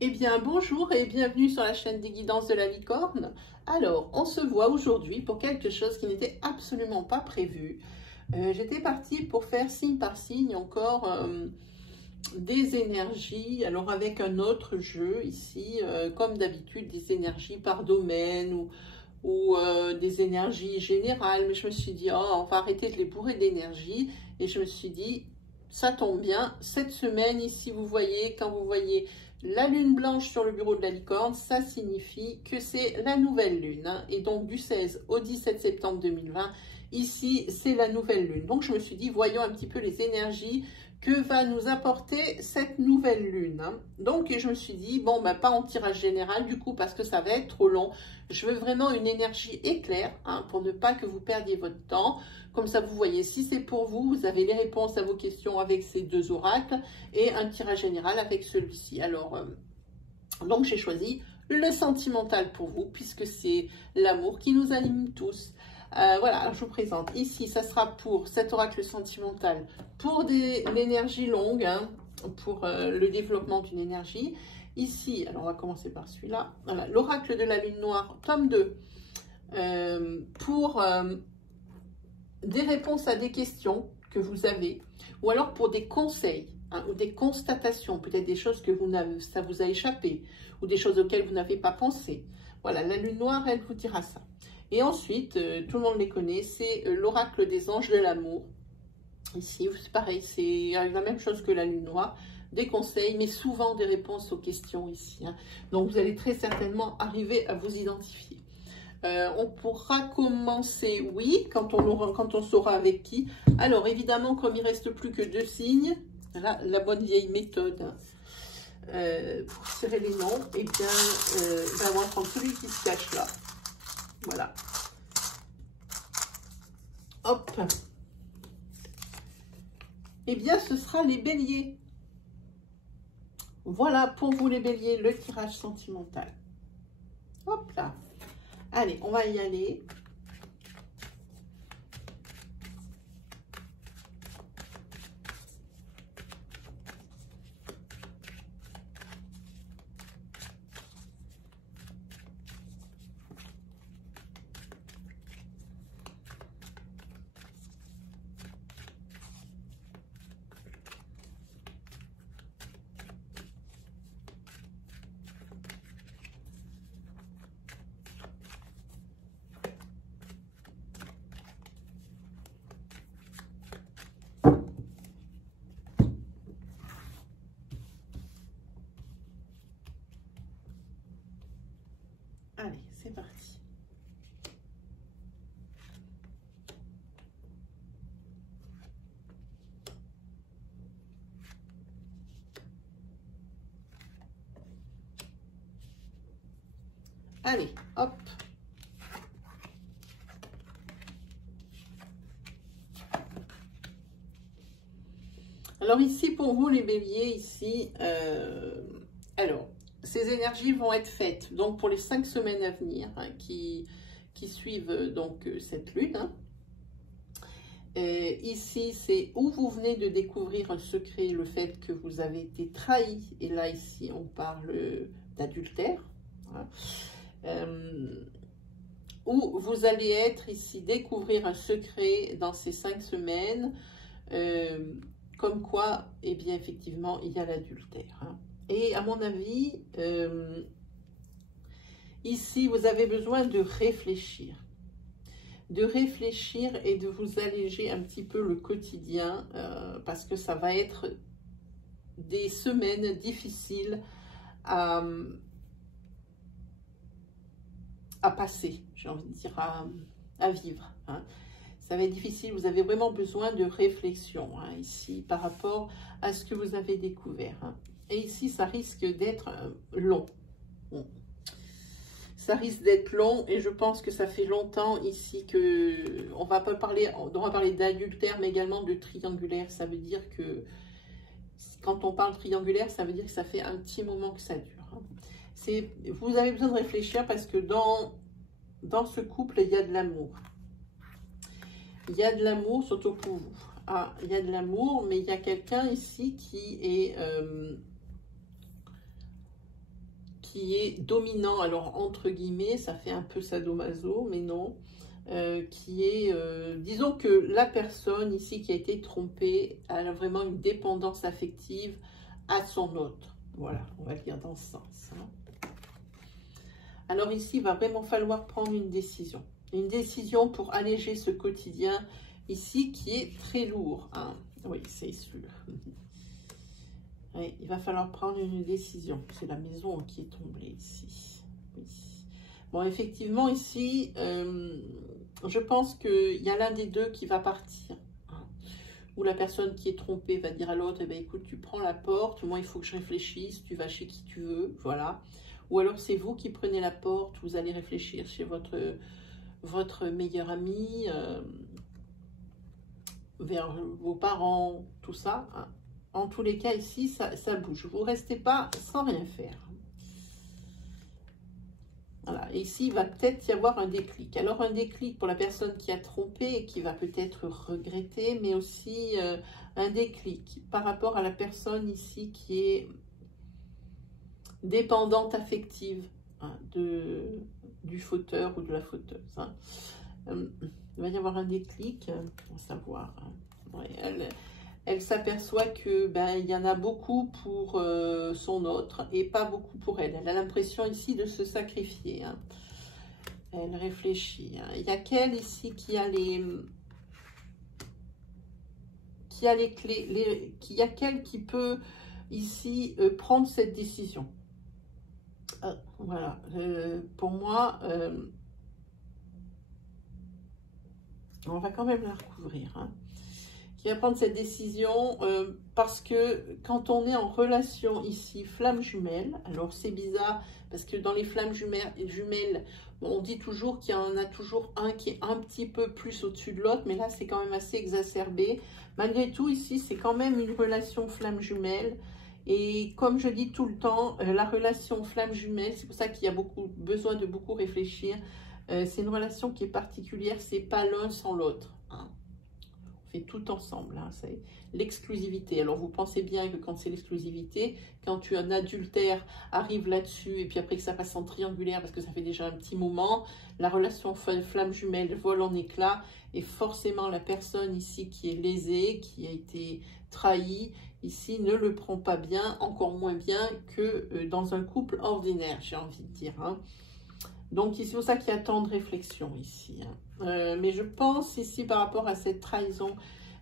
Eh bien, bonjour et bienvenue sur la chaîne des guidances de la licorne. Alors, on se voit aujourd'hui pour quelque chose qui n'était absolument pas prévu. J'étais partie pour faire signe par signe encore des énergies, alors avec un autre jeu ici, comme d'habitude, des énergies par domaine ou des énergies générales. Mais je me suis dit, oh, on va arrêter de les bourrer d'énergie. Et je me suis dit, ça tombe bien, cette semaine ici, vous voyez, quand vous voyez la lune blanche sur le bureau de la licorne, ça signifie que c'est la nouvelle lune. Hein. Et donc du 16 au 17 septembre 2020, ici c'est la nouvelle lune. Donc je me suis dit, voyons un petit peu les énergies que va nous apporter cette nouvelle lune. Hein. Donc je me suis dit, bon, bah, pas en tirage général du coup parce que ça va être trop long. Je veux vraiment une énergie éclair hein, pour ne pas que vous perdiez votre temps. Comme ça, vous voyez, si c'est pour vous, vous avez les réponses à vos questions avec ces deux oracles et un tirage général avec celui-ci. Alors, donc j'ai choisi le sentimental pour vous, puisque c'est l'amour qui nous anime tous. Voilà, alors je vous présente ici, ça sera pour cet oracle sentimental, pour l'énergie longue, hein, pour le développement d'une énergie. Ici, alors on va commencer par celui-là, voilà, l'oracle de la lune noire, tome 2, pour des réponses à des questions que vous avez, ou alors pour des conseils, hein, ou des constatations, peut-être des choses que ça vous a échappé, ou des choses auxquelles vous n'avez pas pensé. Voilà, la lune noire, elle vous dira ça. Et ensuite, tout le monde les connaît, c'est l'oracle des anges de l'amour. Ici, c'est pareil, c'est la même chose que la lune noire, des conseils, mais souvent des réponses aux questions ici. Hein. Donc, vous allez très certainement arriver à vous identifier. On pourra commencer, oui, quand on saura avec qui. Alors, évidemment, comme il ne reste plus que 2 signes, voilà, la bonne vieille méthode pour tirer les noms, eh bien, ben, on va prendre celui qui se cache là. Voilà. Hop. Eh bien, ce sera les béliers. Voilà, pour vous les béliers, le tirage sentimental. Hop là. Allez, on va y aller. Allez, c'est parti. Allez, hop. Alors ici, pour vous les béliers, ici, alors, ces énergies vont être faites donc pour les 5 semaines à venir hein, qui suivent donc cette lune. Hein. Ici, c'est où vous venez de découvrir un secret, le fait que vous avez été trahi. Et là, ici, on parle d'adultère. Hein. Où vous allez être ici, découvrir un secret dans ces 5 semaines. Comme quoi, eh bien, effectivement, il y a l'adultère. Hein. Et à mon avis, ici, vous avez besoin de réfléchir et de vous alléger un petit peu le quotidien parce que ça va être des semaines difficiles à passer, j'ai envie de dire, à vivre. Hein. Ça va être difficile, vous avez vraiment besoin de réflexion hein, ici par rapport à ce que vous avez découvert. Hein. Et ici, ça risque d'être long. Bon. Ça risque d'être long et je pense que ça fait longtemps ici que on va parler d'adultère, mais également de triangulaire. Ça veut dire que quand on parle triangulaire, ça veut dire que ça fait un petit moment que ça dure. Hein. Vous avez besoin de réfléchir parce que dans ce couple, il y a de l'amour. Il y a de l'amour, surtout pour vous. Ah, il y a de l'amour, mais il y a quelqu'un ici qui est qui est dominant, alors entre guillemets, ça fait un peu sadomaso, mais non, qui est, disons que la personne ici qui a été trompée, elle a vraiment une dépendance affective à son autre. Voilà, on va le dire dans ce sens. Hein. Alors ici, il va vraiment falloir prendre une décision pour alléger ce quotidien ici qui est très lourd. Hein. Oui, c'est sûr. Oui, il va falloir prendre une décision. C'est la maison qui est tombée ici. Oui. Bon, effectivement, ici, je pense qu'il y a l'un des deux qui va partir. Hein. Ou la personne qui est trompée va dire à l'autre, eh bien, écoute, tu prends la porte, moi, il faut que je réfléchisse, tu vas chez qui tu veux, voilà. Ou alors, c'est vous qui prenez la porte, vous allez réfléchir chez votre meilleur ami, vers vos parents, tout ça. Hein. En tous les cas, ici, ça bouge. Vous ne restez pas sans rien faire. Voilà. Et ici, il va peut-être y avoir un déclic. Alors, un déclic pour la personne qui a trompé et qui va peut-être regretter, mais aussi un déclic par rapport à la personne ici qui est dépendante affective hein, du fauteur ou de la fauteuse. Hein. Il va y avoir un déclic, à savoir. Hein. Ouais, elle s'aperçoit que il y en a beaucoup pour son autre et pas beaucoup pour elle. Elle a l'impression ici de se sacrifier. Hein. Elle réfléchit. Hein. Il y a qu'elle ici qui a les clés. Il y a qu'elle qui peut ici prendre cette décision. Voilà. Pour moi, on va quand même la recouvrir. Hein. Qui va prendre cette décision parce que quand on est en relation ici, flamme jumelle, alors c'est bizarre parce que dans les flammes jumelles, on dit toujours qu'il y en a toujours un qui est un petit peu plus au-dessus de l'autre, mais là c'est quand même assez exacerbé. Malgré tout, ici c'est quand même une relation flamme jumelle. Et comme je dis tout le temps, la relation flamme jumelle, c'est pour ça qu'il y a besoin de beaucoup réfléchir. C'est une relation qui est particulière, c'est pas l'un sans l'autre. Hein. Tout ensemble, hein, c'est l'exclusivité. Alors vous pensez bien que quand c'est l'exclusivité, quand un adultère arrive là-dessus et puis après que ça passe en triangulaire parce que ça fait déjà un petit moment, la relation flamme jumelle vole en éclats et forcément la personne ici qui est lésée, qui a été trahie, ici ne le prend pas bien, encore moins bien que dans un couple ordinaire, j'ai envie de dire. Hein. Donc, c'est pour ça qu'il y a tant de réflexion ici. Hein. Mais je pense ici, par rapport à cette trahison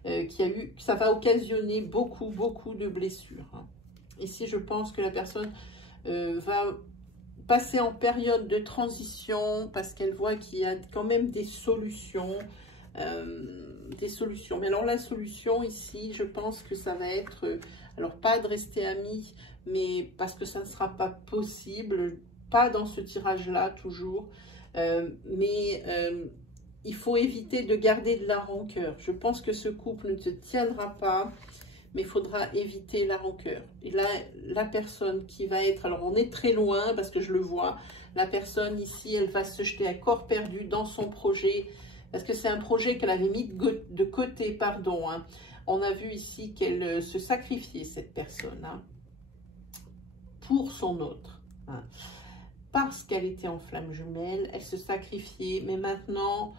qu'il y a eu, que ça va occasionner beaucoup de blessures. Hein. Ici, je pense que la personne va passer en période de transition parce qu'elle voit qu'il y a quand même des solutions. Mais alors, la solution ici, je pense que ça va être, alors pas de rester amis, mais parce que ça ne sera pas possible, pas dans ce tirage-là toujours, mais il faut éviter de garder de la rancœur. Je pense que ce couple ne se tiendra pas, mais il faudra éviter la rancœur. Et là, la personne qui va être, alors on est très loin parce que je le vois, la personne ici, elle va se jeter à corps perdu dans son projet, parce que c'est un projet qu'elle avait mis de côté, pardon. Hein. On a vu ici qu'elle se sacrifiait, cette personne, hein, pour son autre. Hein. Parce qu'elle était en flamme jumelle, elle se sacrifiait, mais maintenant,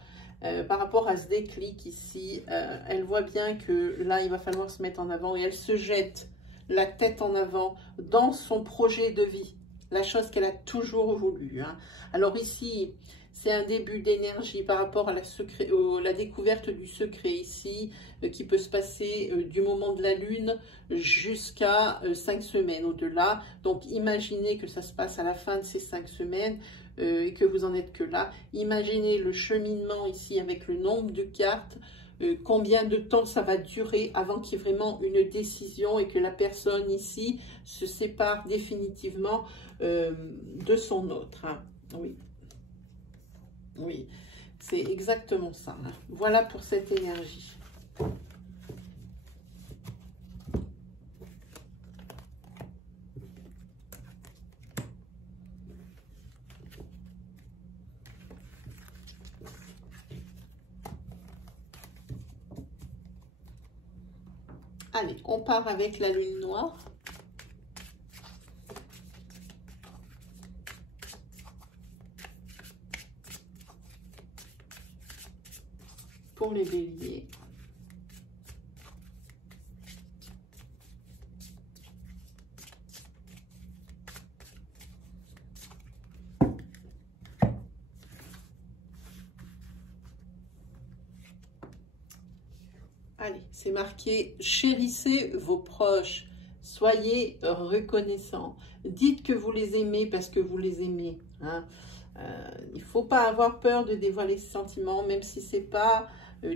par rapport à ce déclic ici, elle voit bien que là, il va falloir se mettre en avant et elle se jette la tête en avant dans son projet de vie, la chose qu'elle a toujours voulu. Hein. Alors ici, c'est un début d'énergie par rapport à la découverte du secret ici, qui peut se passer du moment de la lune jusqu'à 5 semaines au-delà. Donc imaginez que ça se passe à la fin de ces 5 semaines et que vous en êtes que là. Imaginez le cheminement ici avec le nombre de cartes, combien de temps ça va durer avant qu'il y ait vraiment une décision et que la personne ici se sépare définitivement de son autre. Hein. Oui. Oui, c'est exactement ça. Hein. Voilà pour cette énergie. Allez, on part avec la lune noire. pour les béliers. Allez, c'est marqué, chérissez vos proches, soyez reconnaissants. Dites que vous les aimez parce que vous les aimez. Hein. Il ne faut pas avoir peur de dévoiler ses sentiments, même si ce n'est pas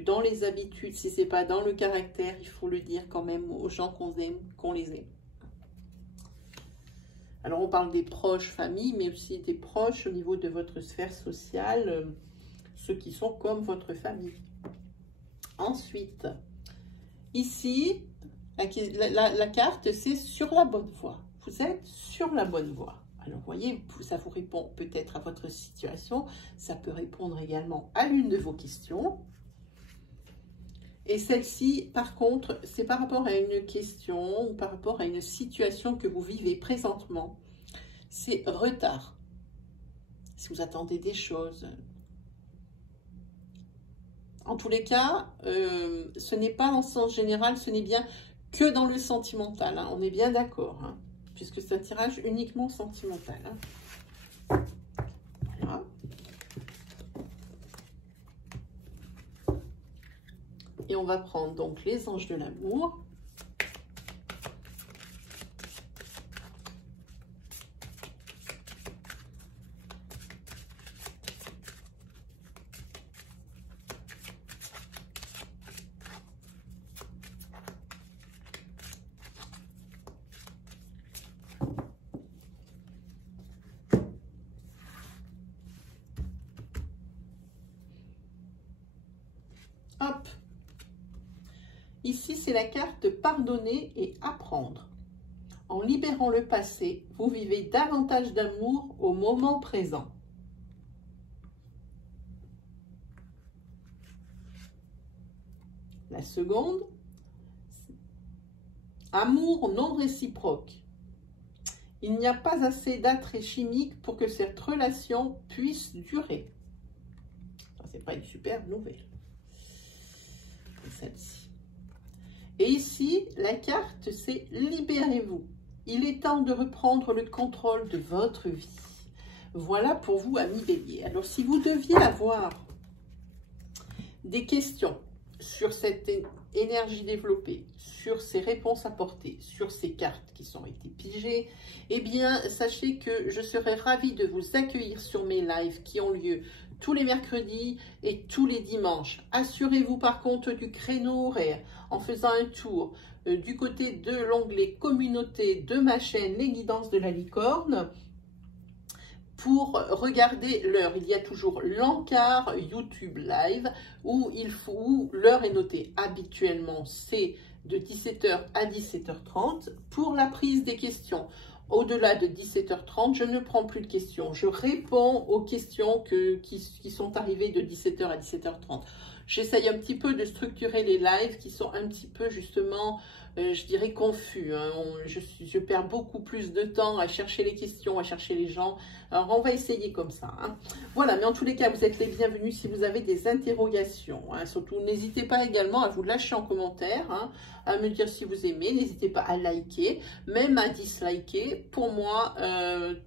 dans les habitudes, si ce n'est pas dans le caractère, il faut le dire quand même aux gens qu'on aime, qu'on les aime. Alors on parle des proches, famille, mais aussi des proches au niveau de votre sphère sociale, ceux qui sont comme votre famille. Ensuite, ici, la carte, c'est sur la bonne voie. Vous êtes sur la bonne voie. Alors, vous voyez, ça vous répond peut-être à votre situation. Ça peut répondre également à l'une de vos questions. Et celle-ci, par contre, c'est par rapport à une question ou par rapport à une situation que vous vivez présentement. C'est retard. Si vous attendez des choses. En tous les cas, ce n'est pas en sens général, ce n'est bien que dans le sentimental. Hein, on est bien d'accord, hein, puisque c'est un tirage uniquement sentimental. Hein. Voilà. Et on va prendre donc les anges de l'amour. Hop. Ici, c'est la carte pardonner et apprendre. En libérant le passé, vous vivez davantage d'amour au moment présent. La seconde, amour non réciproque. Il n'y a pas assez d'attrait chimique pour que cette relation puisse durer. Ce n'est pas une super nouvelle. Celle-ci. Et ici, la carte, c'est libérez-vous. Il est temps de reprendre le contrôle de votre vie. Voilà pour vous, amis béliers. Alors, si vous deviez avoir des questions sur cette énergie développée, sur ces réponses apportées, sur ces cartes qui ont été pigées, eh bien, sachez que je serai ravie de vous accueillir sur mes lives qui ont lieu tous les mercredis et tous les dimanches. Assurez-vous par contre du créneau horaire en faisant un tour du côté de l'onglet communauté de ma chaîne Les Guidances de la Licorne pour regarder l'heure. Il y a toujours l'encart YouTube Live où l'heure est notée. Habituellement, c'est de 17h à 17h30 pour la prise des questions. Au-delà de 17h30, je ne prends plus de questions. Je réponds aux questions qui sont arrivées de 17h à 17h30. J'essaye un petit peu de structurer les lives qui sont un petit peu justement, je dirais, confus. Hein. Je perds beaucoup plus de temps à chercher les questions, à chercher les gens. Alors, on va essayer comme ça. Hein. Voilà, mais en tous les cas, vous êtes les bienvenus si vous avez des interrogations. Hein. Surtout, n'hésitez pas également à vous lâcher en commentaire, hein, à me dire si vous aimez. N'hésitez pas à liker, même à disliker. Pour moi,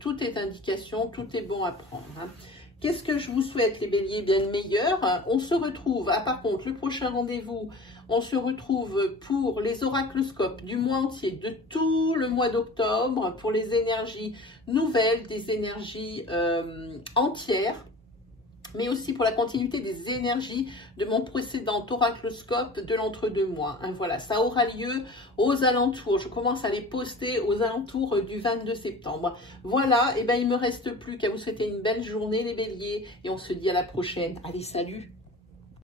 tout est indication, tout est bon à prendre. Hein. Qu'est-ce que je vous souhaite, les béliers? Bien le meilleur. On se retrouve, par contre, le prochain rendez-vous, on se retrouve pour les oracloscopes du mois entier, de tout le mois d'octobre, pour les énergies nouvelles, des énergies entières, mais aussi pour la continuité des énergies de mon précédent oracloscope de l'entre-deux-mois. Hein, voilà, ça aura lieu aux alentours. Je commence à les poster aux alentours du 22 septembre. Voilà, et ben il ne me reste plus qu'à vous souhaiter une belle journée, les béliers, et on se dit à la prochaine. Allez, salut!